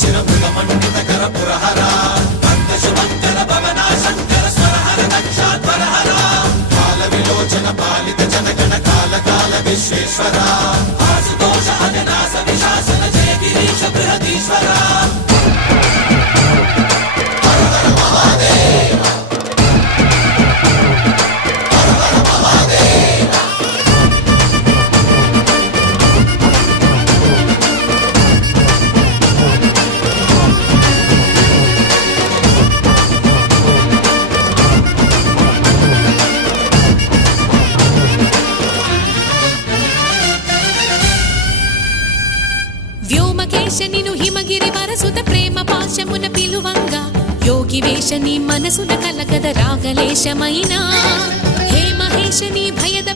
शिरमृगमण्डितकर पुरहरा भक्तशुभङ्कर भवना शङ्कर स्वरहर दक्षाध्वरहरा कालविलोचन पालित जनगण काल काल विश्वेश्वरा आशुतोष अजनास विशासन जय गिरीश बृहदीश्वरा हर हर महादेव हर हर महादेव వ్యోమకేశ నిను హిమగిరి వరసుత ప్రేమ పాశమున పిలువంగా యోగి వేష నీ మనసున కలగద రాగలేశమైనా హే మహేశ నీ భయద